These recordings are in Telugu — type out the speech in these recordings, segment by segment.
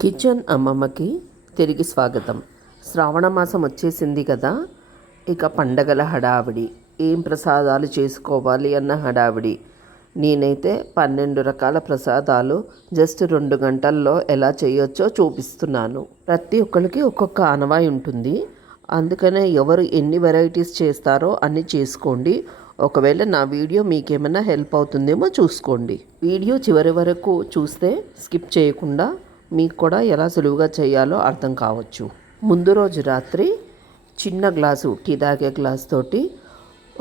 కిచెన్ అమ్మమ్మకి తిరిగి స్వాగతం. శ్రావణ మాసం వచ్చేసింది కదా, ఇక పండగల హడావిడి, ఏం ప్రసాదాలు చేసుకోవాలి అన్న హడావిడి. నేనైతే 12 రకాల ప్రసాదాలు జస్ట్ 2 గంటల్లో ఎలా చేయొచ్చో చూపిస్తున్నాను. ప్రతి ఒక్కరికి ఒక్కొక్క ఆనవాయి ఉంటుంది, అందుకనే ఎవరు ఎన్ని వెరైటీస్ చేస్తారో అన్ని చేసుకోండి. ఒకవేళ నా వీడియో మీకేమైనా హెల్ప్ అవుతుందేమో చూసుకోండి. వీడియో చివరి వరకు చూస్తే స్కిప్ చేయకుండా మీకు కూడా ఎలా సులువుగా చేయాలో అర్థం కావచ్చు. ముందు రోజు రాత్రి చిన్న గ్లాసు టీ తాగే గ్లాస్ తోటి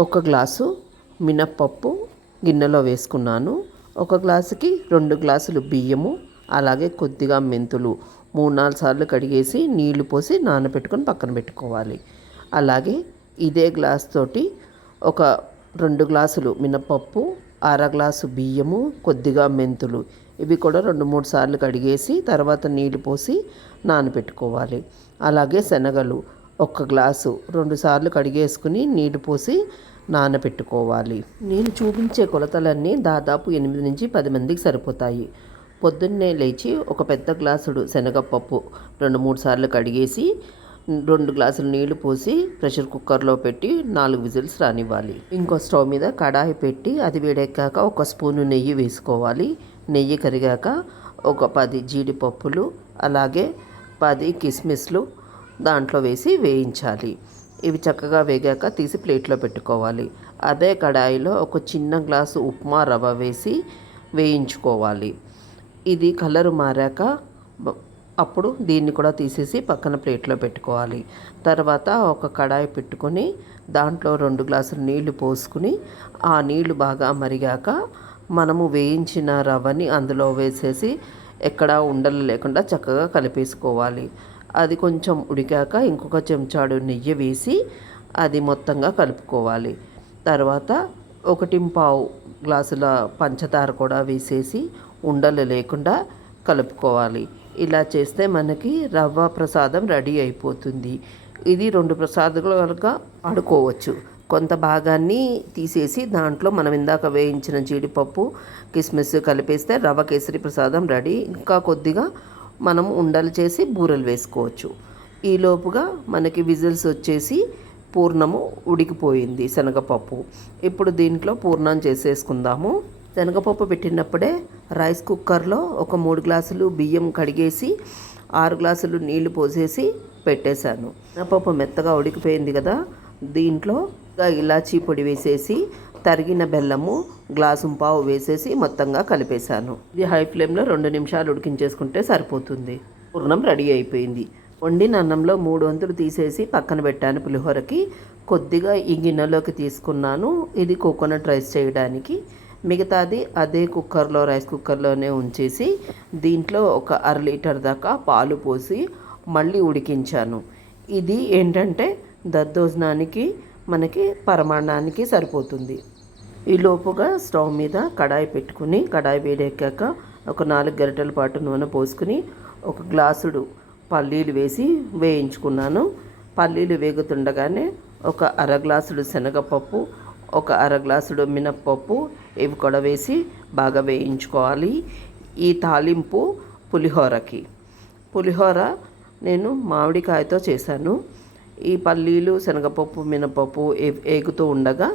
1 గ్లాసు మినప్పప్పు గిన్నెలో వేసుకున్నాను. 1 గ్లాసుకి 2 గ్లాసులు బియ్యము, అలాగే కొద్దిగా మెంతులు 3-4 సార్లు కడిగేసి నీళ్లు పోసి నానబెట్టుకొని పక్కన పెట్టుకోవాలి. అలాగే ఇదే గ్లాస్ తోటి 2 గ్లాసులు మినప్పప్పు, 1/2 గ్లాసు బియ్యము, కొద్దిగా మెంతులు, ఇవి కూడా 2-3 సార్లు కడిగేసి తర్వాత నీళ్లు పోసి నానబెట్టుకోవాలి. అలాగే శనగలు 1 గ్లాసు 2 సార్లు కడిగేసుకుని నీళ్లు పోసి నానబెట్టుకోవాలి. నేను చూపించే కొలతలన్నీ దాదాపు 8 నుంచి 10 మందికి సరిపోతాయి. పొద్దున్నే లేచి ఒక పెద్ద గ్లాసుడు శనగపప్పు 2-3 సార్లు కడిగేసి 2 గ్లాసులు నీళ్లు పోసి ప్రెషర్ కుక్కర్లో పెట్టి 4 విజిల్స్ రానివ్వాలి. ఇంకో స్టవ్ మీద కడాయి పెట్టి అది వేడెక్కాక 1 స్పూను నెయ్యి వేసుకోవాలి. నెయ్యి కరిగాక ఒక 10 జీడిపప్పులు, అలాగే 10 కిస్మిస్లు దాంట్లో వేసి వేయించాలి. ఇవి చక్కగా వేగాక తీసి ప్లేట్లో పెట్టుకోవాలి. అదే కడాయిలో ఒక చిన్న గ్లాసు ఉప్మా రవ్వ వేసి వేయించుకోవాలి. ఇది కలరు మారాక అప్పుడు దీన్ని కూడా తీసేసి పక్కన ప్లేట్లో పెట్టుకోవాలి. తర్వాత ఒక కడాయి పెట్టుకొని దాంట్లో 2 గ్లాసులు నీళ్లు పోసుకుని ఆ నీళ్లు బాగా మరిగాక మనము వేయించిన రవ్వని అందులో వేసేసి ఎక్కడా ఉండలు లేకుండా చక్కగా కలిపేసుకోవాలి. అది కొంచెం ఉడికాక ఇంకొక చెంచాడు నెయ్యి వేసి అది మొత్తంగా కలుపుకోవాలి. తర్వాత 1.25 గ్లాసుల పంచదార కూడా వేసేసి ఉండలు లేకుండా కలుపుకోవాలి. ఇలా చేస్తే మనకి రవ్వ ప్రసాదం రెడీ అయిపోతుంది. ఇది 2 ప్రసాదాలుగా ఆడుకోవచ్చు. కొంత భాగాన్ని తీసేసి దాంట్లో మనం ఇందాక వేయించిన జీడిపప్పు, కిస్మిస్ కలిపేస్తే రవ్వ కేసరి ప్రసాదం రెడీ. ఇంకా కొద్దిగా మనం ఉండలు చేసి బూరెలు వేసుకోవచ్చు. ఈలోపుగా మనకి విజిల్స్ వచ్చేసి పూర్ణము ఉడికిపోయింది శనగపప్పు. ఇప్పుడు దీంట్లో పూర్ణం చేసేసుకుందాము. శనగపప్పు పెట్టినప్పుడే రైస్ కుక్కర్లో ఒక 3 గ్లాసులు బియ్యం కడిగేసి 6 గ్లాసులు నీళ్లు పోసేసి పెట్టేశాను. శనగపప్పు మెత్తగా ఉడికిపోయింది కదా, దీంట్లో ఇలాచీ పొడి వేసేసి తరిగిన బెల్లము 1.5 గ్లాసు వేసేసి మొత్తంగా కలిపేశాను. ఇది హై ఫ్లేమ్లో 2 నిమిషాలు ఉడికించేసుకుంటే సరిపోతుంది. పూర్ణం రెడీ అయిపోయింది. వండిన అన్నంలో 3 వంతులు తీసేసి పక్కన పెట్టాను పులిహోరకి. కొద్దిగా ఈ గిన్నెలోకి తీసుకున్నాను, ఇది కోకోనట్ రైస్ చేయడానికి. మిగతాది అదే కుక్కర్లో రైస్ కుక్కర్లోనే ఉంచేసి దీంట్లో ఒక 1/2 లీటర్ దాకా పాలు పోసి మళ్ళీ ఉడికించాను. ఇది ఏంటంటే దద్దోజనానికి మనకి పరమాన్నానికి సరిపోతుంది. ఈ లోపుగా స్టవ్ మీద కడాయి పెట్టుకుని కడాయి వేడెక్కాక ఒక 4 గరిటెల పాటు నూనె పోసుకుని 1 గ్లాసుడు పల్లీలు వేసి వేయించుకున్నాను. పల్లీలు వేగుతుండగానే ఒక 1/2 గ్లాసుడు శనగపప్పు, ఒక 1/2 గ్లాసుడు మినప్పప్పు ఇవి కూడా వేసి బాగా వేయించుకోవాలి. ఈ తాలింపు పులిహోరకి. పులిహోర నేను మామిడికాయతో చేశాను. ఈ పల్లీలు, శనగపప్పు, మినపప్పు ఏగుతూ ఉండగా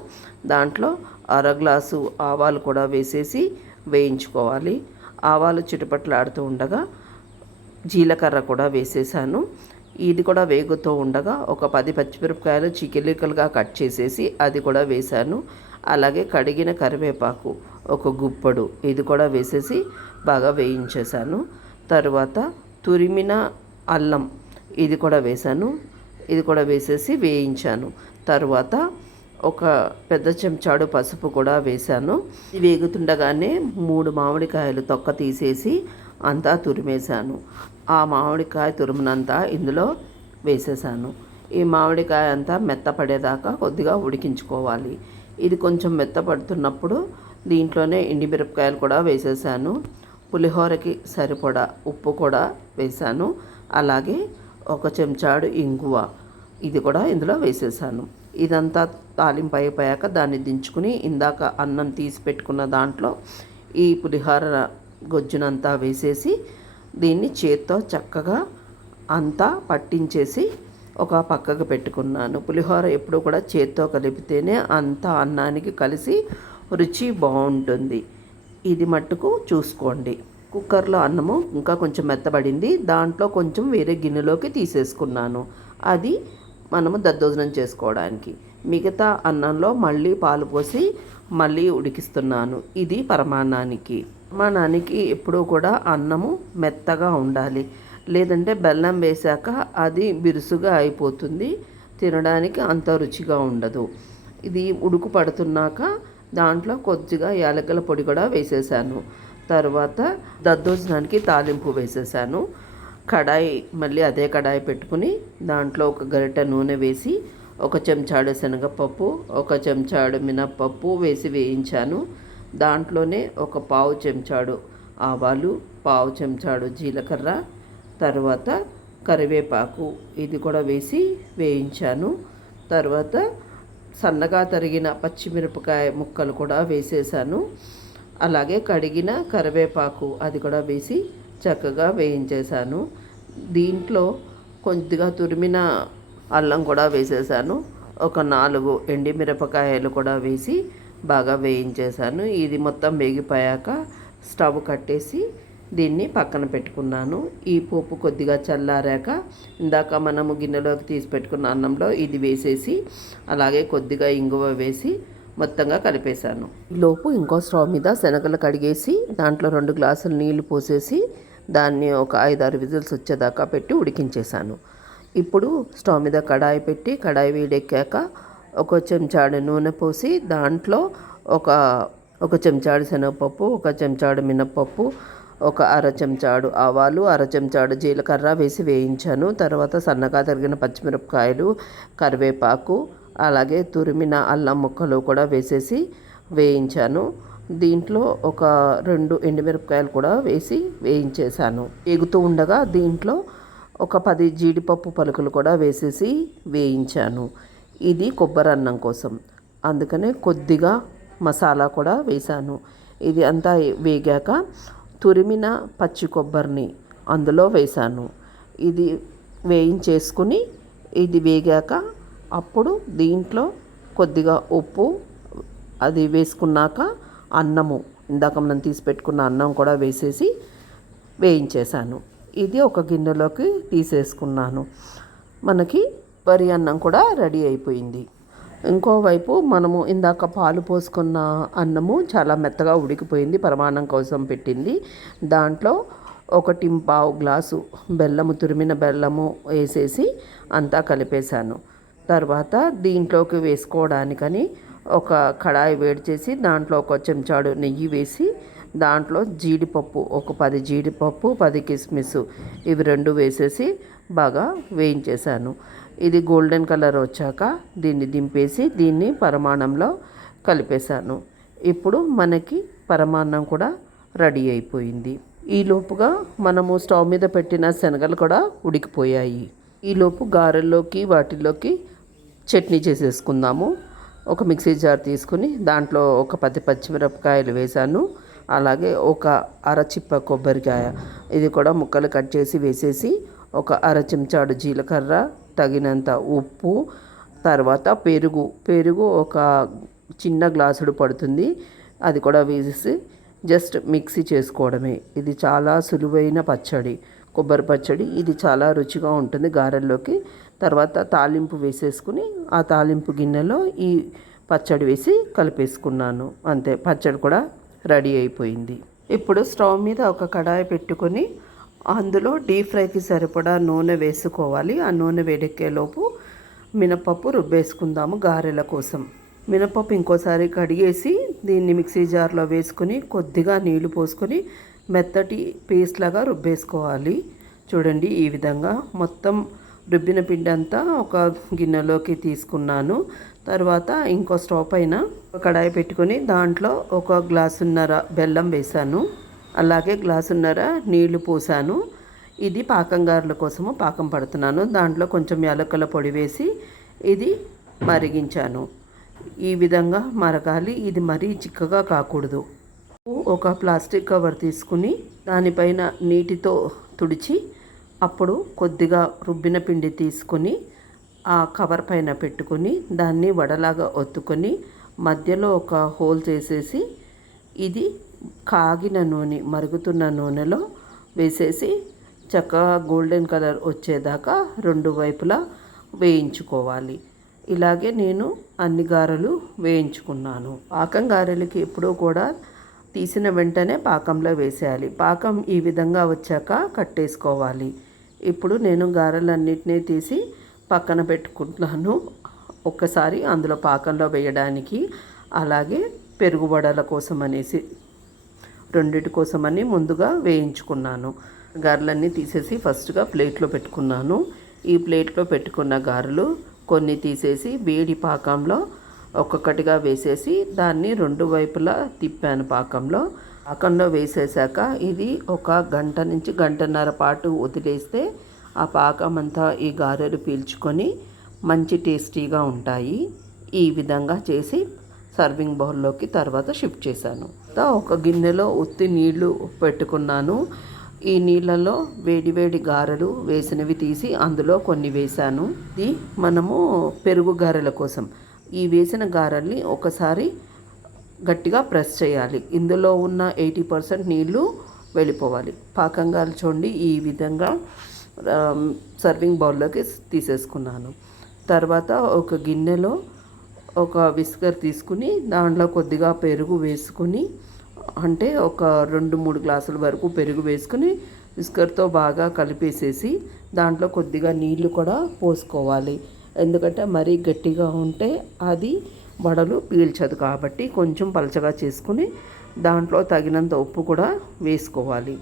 దాంట్లో 1/2 గ్లాసు ఆవాలు కూడా వేసేసి వేయించుకోవాలి. ఆవాలు చిటపట్లాడుతూ ఉండగా జీలకర్ర కూడా వేసేసాను. ఇది కూడా వేగుతూ ఉండగా ఒక 10 పచ్చిమిరపకాయలు చికెలికలుగా కట్ చేసేసి అది కూడా వేశాను. అలాగే కడిగిన కరివేపాకు 1 గుప్పడు ఇది కూడా వేసేసి బాగా వేయించేశాను. తరువాత తురిమిన అల్లం ఇది కూడా వేశాను. ఇది కూడా వేసేసి వేయించాను. తరువాత ఒక పెద్ద చెంచాడు పసుపు కూడా వేశాను. ఇది వేగుతుండగానే 3 మామిడికాయలు తొక్క తీసేసి అంతా తురిమేశాను. ఆ మామిడికాయ తురుమునంతా ఇందులో వేసేసాను. ఈ మామిడికాయ అంతా మెత్తపడేదాకా కొద్దిగా ఉడికించుకోవాలి. ఇది కొంచెం మెత్తపడుతున్నప్పుడు దీంట్లోనే ఎండుమిరపకాయలు కూడా వేసేసాను. పులిహోరకి సరిపడా ఉప్పు కూడా వేశాను. అలాగే 1 చెంచాడు ఇంగువ ఇది కూడా ఇందులో వేసేసాను. ఇదంతా తాలింపు అయిపోయాక దాన్ని దించుకుని ఇందాక అన్నం తీసి పెట్టుకున్న దాంట్లో ఈ పులిహోర గొజ్జునంతా వేసేసి దీన్ని చేత్తో చక్కగా అంతా పట్టించేసి ఒక పక్కకు పెట్టుకున్నాను. పులిహోర ఎప్పుడు కూడా చేత్తో కలిపితేనే అంతా అన్నానికి కలిసి రుచి బాగుంటుంది. ఇది మట్టుకు చూసుకోండి. కుక్కర్లో అన్నము ఇంకా కొంచెం మెత్తబడింది. దాంట్లో కొంచెం వేరే గిన్నెలోకి తీసేసుకున్నాను. అది మనము దద్దోజనం చేసుకోవడానికి. మిగతా అన్నంలో మళ్ళీ పాలు పోసి మళ్ళీ ఉడికిస్తున్నాను. ఇది పరమాన్నానికి ఎప్పుడూ కూడా అన్నము మెత్తగా ఉండాలి. లేదంటే బెల్లం వేశాక అది బిరుసుగా అయిపోతుంది. తినడానికి అంత రుచిగా ఉండదు. ఇది ఉడుకు పడుతున్నాక దాంట్లో కొద్దిగా యాలకుల పొడి కూడా వేసేసాను. తర్వాత దద్దోజనానికి తాలింపు వేసేసాను. కడాయి మళ్ళీ అదే కడాయి పెట్టుకుని దాంట్లో ఒక గరిటె నూనె వేసి ఒక చెంచాడు శనగపప్పు, ఒక చెంచాడు మినప్పప్పు వేసి వేయించాను. దాంట్లోనే ఒక పావు చెంచాడు ఆవాలు, పావు చెంచాడు జీలకర్ర, తర్వాత కరివేపాకు ఇది కూడా వేసి వేయించాను. తర్వాత సన్నగా తరిగిన పచ్చిమిరపకాయ ముక్కలు కూడా వేసేసాను. అలాగే కడిగిన కరివేపాకు అది కూడా వేసి చక్కగా వేయించేశాను. దీంట్లో కొద్దిగా తురిమిన అల్లం కూడా వేసేసాను. ఒక 4 ఎండిమిరపకాయలు కూడా వేసి బాగా వేయించేశాను. ఇది మొత్తం వేగిపోయాక స్టవ్ కట్టేసి దీన్ని పక్కన పెట్టుకున్నాను. ఈ పోపు కొద్దిగా చల్లారాక ఇందాక మనము గిన్నెలోకి తీసి పెట్టుకున్న అన్నంలో ఇది వేసేసి అలాగే కొద్దిగా ఇంగువ వేసి మొత్తంగా కలిపేశాను. లోపు ఇంకో స్టవ్ మీద శనగలు కడిగేసి దాంట్లో 2 గ్లాసులు నీళ్లు పోసేసి దాన్ని ఒక 5-6 విజిల్స్ వచ్చేదాకా పెట్టి ఉడికించేశాను. ఇప్పుడు స్టవ్ మీద కడాయి పెట్టి కడాయి వేడెక్కాక ఒక చెంచాడు నూనె పోసి దాంట్లో ఒక చెంచాడు శనగపప్పు, ఒక చెంచాడు మినప్పప్పు, ఒక అర చెంచాడు ఆవాలు, అర చెంచాడు జీలకర్ర వేసి వేయించాను. తర్వాత సన్నగా తరిగిన పచ్చిమిరపకాయలు, కరివేపాకు, అలాగే తురిమిన అల్లం ముక్కలు కూడా వేసేసి వేయించాను. దీంట్లో ఒక 2 ఎండుమిరపకాయలు కూడా వేసి వేయించేశాను. ఎగుతూ ఉండగా దీంట్లో ఒక 10 జీడిపప్పు పలుకులు కూడా వేసేసి వేయించాను. ఇది కొబ్బరి అన్నం కోసం, అందుకనే కొద్దిగా మసాలా కూడా వేశాను. ఇది అంతా వేగాక తురిమిన పచ్చి కొబ్బరిని అందులో వేశాను. ఇది వేయించేసుకుని ఇది వేగాక అప్పుడు దీంట్లో కొద్దిగా ఉప్పు అది వేసుకున్నాక అన్నము ఇందాక మనం తీసి పెట్టుకున్న అన్నం కూడా వేసేసి వేయించేశాను. ఇది ఒక గిన్నెలోకి తీసేసుకున్నాను. మనకి వరి అన్నం కూడా రెడీ అయిపోయింది. ఇంకోవైపు మనము ఇందాక పాలు పోసుకున్న అన్నము చాలా మెత్తగా ఉడికిపోయింది. పరమాన్నం కోసం పెట్టింది. దాంట్లో 1.25 గ్లాసు బెల్లము, తురిమిన బెల్లము వేసేసి అంతా కలిపేశాను. తర్వాత దీంట్లోకి వేసుకోవడానికని ఒక కడాయి వేడి చేసి దాంట్లో ఒక చెంచాడు నెయ్యి వేసి దాంట్లో జీడిపప్పు ఒక 10 జీడిపప్పు, 10 కిస్మిస్ ఇవి 2 వేసేసి బాగా వేయించేశాను. ఇది గోల్డెన్ కలర్ వచ్చాక దీన్ని దింపేసి దీన్ని పరమాన్నంలో కలిపేశాను. ఇప్పుడు మనకి పరమాన్నం కూడా రెడీ అయిపోయింది. ఈలోపుగా మనము స్టవ్ మీద పెట్టిన శనగలు కూడా ఉడికిపోయాయి. ఈలోపు గారెల్లోకి వాటిల్లోకి చట్నీ చేసేసుకుందాము. ఒక మిక్సీ జార్ తీసుకుని దాంట్లో ఒక 10 పచ్చిమిరపకాయలు వేశాను. అలాగే ఒక అరచిప్ప కొబ్బరికాయ ఇది కూడా ముక్కలు కట్ చేసి వేసేసి ఒక అర చెంచాడు జీలకర్ర, తగినంత ఉప్పు, తర్వాత పెరుగు ఒక చిన్న గ్లాసుడు పడుతుంది అది కూడా వేసేసి జస్ట్ మిక్సీ చేసుకోవడమే. ఇది చాలా సులువైన పచ్చడి, కొబ్బరి పచ్చడి. ఇది చాలా రుచిగా ఉంటుంది గారెల్లోకి. తర్వాత తాలింపు వేసేసుకుని ఆ తాలింపు గిన్నెలో ఈ పచ్చడి వేసి కలిపేసుకున్నాను. అంతే, పచ్చడి కూడా రెడీ అయిపోయింది. ఇప్పుడు స్టవ్ మీద ఒక కడాయి పెట్టుకొని అందులో డీప్ ఫ్రైకి సరిపడా నూనె వేసుకోవాలి. ఆ నూనె వేడెక్కేలోపు మినపప్పు రుబ్బేసుకుందాము గారెల కోసం. మినపప్పు ఇంకోసారి కడిగేసి దీన్ని మిక్సీ జార్లో వేసుకుని కొద్దిగా నీళ్లు పోసుకొని మెత్తటి పేస్ట్ లాగా రుబ్బేసుకోవాలి. చూడండి, ఈ విధంగా మొత్తం రుబ్బిన పిండి అంతా ఒక గిన్నెలోకి తీసుకున్నాను. తర్వాత ఇంకో స్టవ్ పైన కడాయి పెట్టుకొని దాంట్లో ఒక గ్లాసున్నర బెల్లం వేశాను. అలాగే గ్లాసున్నర నీళ్లు పోసాను. ఇది పాకం గారెల కోసము పాకం పడుతున్నాను. దాంట్లో కొంచెం యాలకుల పొడి వేసి ఇది మరిగించాను. ఈ విధంగా మరగాలి. ఇది మరీ చిక్కగా కాకూడదు. ఒక ప్లాస్టిక్ కవర్ తీసుకుని దానిపైన నీటితో తుడిచి అప్పుడు కొద్దిగా రుబ్బిన పిండి తీసుకొని ఆ కవర్ పైన పెట్టుకొని దాన్ని వడలాగా ఒత్తుకొని మధ్యలో ఒక హోల్ చేసేసి ఇది కాగిన నూనె మరుగుతున్న నూనెలో వేసేసి చక్కగా గోల్డెన్ కలర్ వచ్చేదాకా రెండు వైపులా వేయించుకోవాలి. ఇలాగే నేను అన్ని గారెలు వేయించుకున్నాను. పాకం గారెలకి ఎప్పుడూ కూడా తీసిన వెంటనే పాకంలో వేసేయాలి. పాకం ఈ విధంగా వచ్చాక కట్టేసుకోవాలి. ఇప్పుడు నేను గారెలన్నిటినీ తీసి పక్కన పెట్టుకుంటున్నాను. ఒక్కసారి అందులో పాకంలో వేయడానికి, అలాగే పెరుగు వడల కోసం అనేసి రెండిటి కోసమని ముందుగా వేయించుకున్నాను. గారెలన్నీ తీసేసి ఫస్ట్గా ప్లేట్లో పెట్టుకున్నాను. ఈ ప్లేట్లో పెట్టుకున్న గారెలు కొన్ని తీసేసి వేడి పాకంలో ఒక్కొక్కటిగా వేసేసి దాన్ని రెండు వైపులా తిప్పాను. పాకంలో వేసేసాక ఇది ఒక గంట నుంచి గంటన్నర పాటు వదిలేస్తే ఆ పాకం అంతా ఈ గారెలు పీల్చుకొని మంచి టేస్టీగా ఉంటాయి. ఈ విధంగా చేసి సర్వింగ్ బౌల్లోకి తర్వాత షిఫ్ట్ చేశాను. ఒక గిన్నెలో ఉత్తి నీళ్లు పెట్టుకున్నాను. ఈ నీళ్ళలో వేడి గారెలు వేసినవి తీసి అందులో కొన్ని వేశాను. ఇది మనము పెరుగు గారెల కోసం ఈ వేసిన గారెల్ని ఒకసారి గట్టిగా ప్రెస్ చేయాలి. ఇందులో ఉన్న 80% నీళ్లు వెళ్ళిపోవాలి. పాకంగా చూడండి ఈ విధంగా సర్వింగ్ బౌల్లోకి తీసేసుకున్నాను. తర్వాత ఒక గిన్నెలో ఒక విస్కర్ తీసుకుని దాంట్లో కొద్దిగా పెరుగు వేసుకుని, అంటే ఒక 2-3 గ్లాసుల వరకు పెరుగు వేసుకుని విస్కర్తో బాగా కలిపేసేసి దాంట్లో కొద్దిగా నీళ్లు కూడా పోసుకోవాలి. ఎందుకంటే మరీ గట్టిగా ఉంటే అది వడలు పీల్చదు కాబట్టి కొంచెం పలచగా చేసుకుని దాంట్లో తగినంత ఉప్పు కూడా వేసుకోవాలి.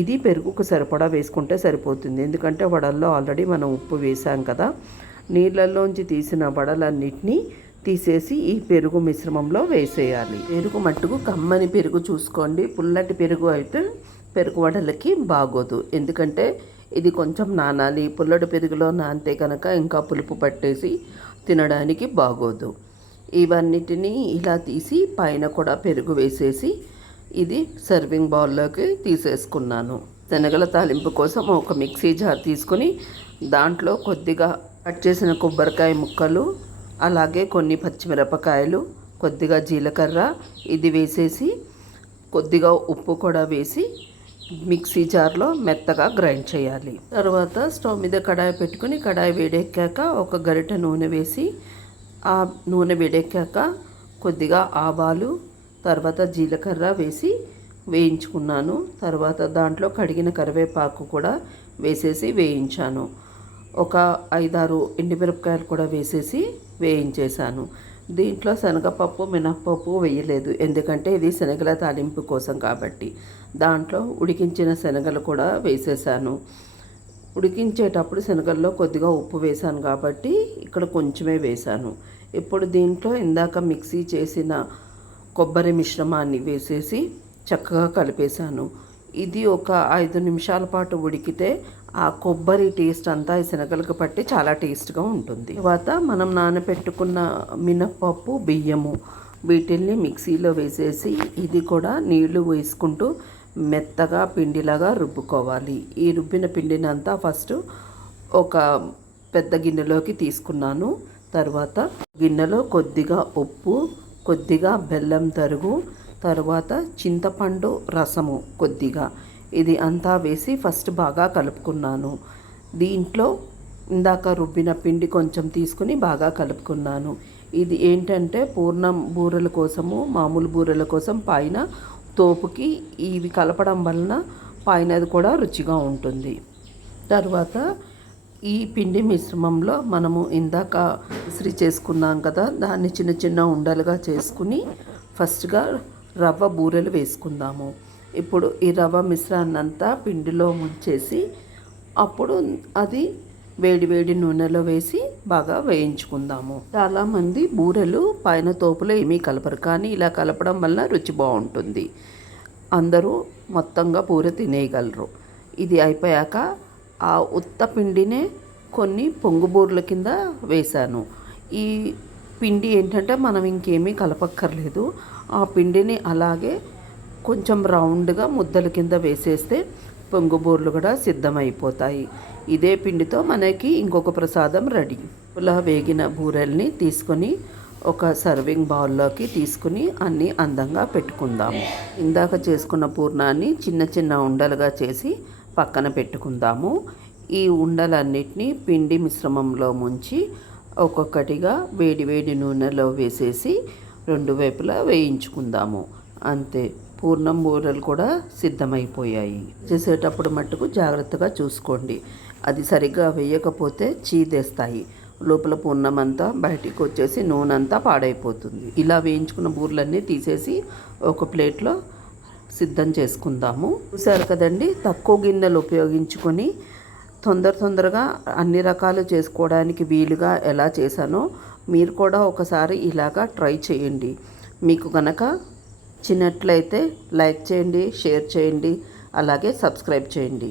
ఇది పెరుగుకు సరిపడా వేసుకుంటే సరిపోతుంది. ఎందుకంటే వడల్లో ఆల్రెడీ మనం ఉప్పు వేసాం కదా. నీళ్ళల్లోంచి తీసిన వడలన్నిటినీ తీసేసి ఈ పెరుగు మిశ్రమంలో వేసేయాలి. పెరుగు మట్టుకు కమ్మని పెరుగు చూసుకోండి. పుల్లటి పెరుగు అయితే పెరుగు వడలకి బాగోదు. ఎందుకంటే ఇది కొంచెం నానాలి. పుల్లటి పెరుగులో నానితే కనుక ఇంకా పులుపు పట్టేసి తినడానికి బాగోదు. ఇవన్నిటినీ ఇలా తీసి పైన కూడా పెరుగు వేసేసి ఇది సర్వింగ్ బౌల్లోకి తీసేసుకున్నాను. శనగల తాలింపు కోసం ఒక మిక్సీ జార్ తీసుకొని దాంట్లో కొద్దిగా కట్ చేసిన కొబ్బరికాయ ముక్కలు, అలాగే కొన్ని పచ్చిమిరపకాయలు, కొద్దిగా జీలకర్ర ఇది వేసేసి కొద్దిగా ఉప్పు కూడా వేసి మిక్సీ జార్లో మెత్తగా గ్రైండ్ చేయాలి. తర్వాత స్టవ్ మీద కడాయి పెట్టుకుని కడాయి వేడెక్కాక ఒక గరిటె నూనె వేసి ఆ నూనె వేడెక్కాక కొద్దిగా ఆవాలు, తర్వాత జీలకర్ర వేసి వేయించుకున్నాను. తర్వాత దాంట్లో కడిగిన కరివేపాకు కూడా వేసేసి వేయించాను. ఒక 5-6 ఎండుమిరపకాయలు కూడా వేసేసి వేయించేశాను. దీంట్లో శనగపప్పు మినప్పప్పు వేయలేదు. ఎందుకంటే ఇది శనగల తాలింపు కోసం కాబట్టి. దాంట్లో ఉడికించిన శనగలు కూడా వేసేసాను. ఉడికించేటప్పుడు శనగల్లో కొద్దిగా ఉప్పు వేసాను కాబట్టి ఇక్కడ కొంచెమే వేసాను. ఇప్పుడు దీంట్లో ఇందాక మిక్సీ చేసిన కొబ్బరి మిశ్రమాన్ని వేసేసి చక్కగా కలిపేశాను. ఇది ఒక 5 నిమిషాల పాటు ఉడికితే ఆ కొబ్బరి టేస్ట్ అంతా ఈ శనగలకు పట్టి చాలా టేస్ట్గా ఉంటుంది. తర్వాత మనం నానబెట్టుకున్న మినప్పప్పు, బియ్యము వీటిల్ని మిక్సీలో వేసేసి ఇది కూడా నీళ్లు వేసుకుంటూ మెత్తగా పిండిలాగా రుబ్బుకోవాలి. ఈ రుబ్బిన పిండిని అంతా ఫస్ట్ ఒక పెద్ద గిన్నెలోకి తీసుకున్నాను. తర్వాత గిన్నెలో కొద్దిగా ఉప్పు, కొద్దిగా బెల్లం తరుగు, తర్వాత చింతపండు రసము కొద్దిగా ఇది అంతా వేసి ఫస్ట్ బాగా కలుపుకున్నాను. దీంట్లో ఇందాక రుబ్బిన పిండి కొంచెం తీసుకుని బాగా కలుపుకున్నాను. ఇది ఏంటంటే పూర్ణం బూరెల కోసము, మామూలు బూరెల కోసం పైన తోపుకి ఇవి కలపడం వలన పైనది కూడా రుచిగా ఉంటుంది. తర్వాత ఈ పిండి మిశ్రమంలో మనము ఇందాక ఇస్త్రీ చేసుకున్నాం కదా, దాన్ని చిన్న చిన్న ఉండలుగా చేసుకుని ఫస్ట్గా రవ్వ బూరెలు వేసుకుందాము. ఇప్పుడు ఈ రవ్వ మిశ్రాన్నంతా పిండిలో ముంచేసి అప్పుడు అది వేడి నూనెలో వేసి బాగా వేయించుకుందాము. చాలామంది బూరెలు పైన తోపులో ఏమీ కలపరు, కానీ ఇలా కలపడం వల్ల రుచి బాగుంటుంది. అందరూ మొత్తంగా బూరె తినేయగలరు. ఇది అయిపోయాక ఆ ఉత్త పిండినే కొన్ని పొంగు బూరెల కింద వేశాను. ఈ పిండి ఏంటంటే మనం ఇంకేమీ కలపక్కర్లేదు. ఆ పిండిని అలాగే కొంచెం రౌండ్గా ముద్దల కింద వేసేస్తే పొంగుబూర్లు కూడా సిద్ధమైపోతాయి. ఇదే పిండితో మనకి ఇంకొక ప్రసాదం రెడీ. ఇలా వేగిన బూరెల్ని తీసుకొని ఒక సర్వింగ్ బౌల్లోకి తీసుకుని అన్నీ అందంగా పెట్టుకుందాము. ఇందాక చేసుకున్న పూర్ణాన్ని చిన్న చిన్న ఉండలుగా చేసి పక్కన పెట్టుకుందాము. ఈ ఉండలన్నిటినీ పిండి మిశ్రమంలో ముంచి ఒక్కొక్కటిగా వేడి వేడి నూనెలో వేసేసి 2 వైపులా వేయించుకుందాము. అంతే, పూర్ణం బూరెలు కూడా సిద్ధమైపోయాయి. చేసేటప్పుడు మట్టుకు జాగ్రత్తగా చూసుకోండి, అది సరిగ్గా వేయకపోతే చీదేస్తాయి. లోపల పూర్ణం అంతా బయటికి వచ్చేసి నూనె అంతా పాడైపోతుంది. ఇలా వేయించుకున్న బూరెలన్నీ తీసేసి ఒక ప్లేట్లో సిద్ధం చేసుకుందాము. చూసారు కదండి, తక్కువ గిన్నెలు ఉపయోగించుకొని తొందరగా అన్ని రకాలు చేసుకోవడానికి వీలుగా ఎలా చేశానో మీరు కూడా ఒకసారి ఇలాగా ట్రై చేయండి. మీకు కనుక నచ్చినట్లయితే లైక్ చేయండి, షేర్ చేయండి, అలాగే సబ్స్క్రైబ్ చేయండి.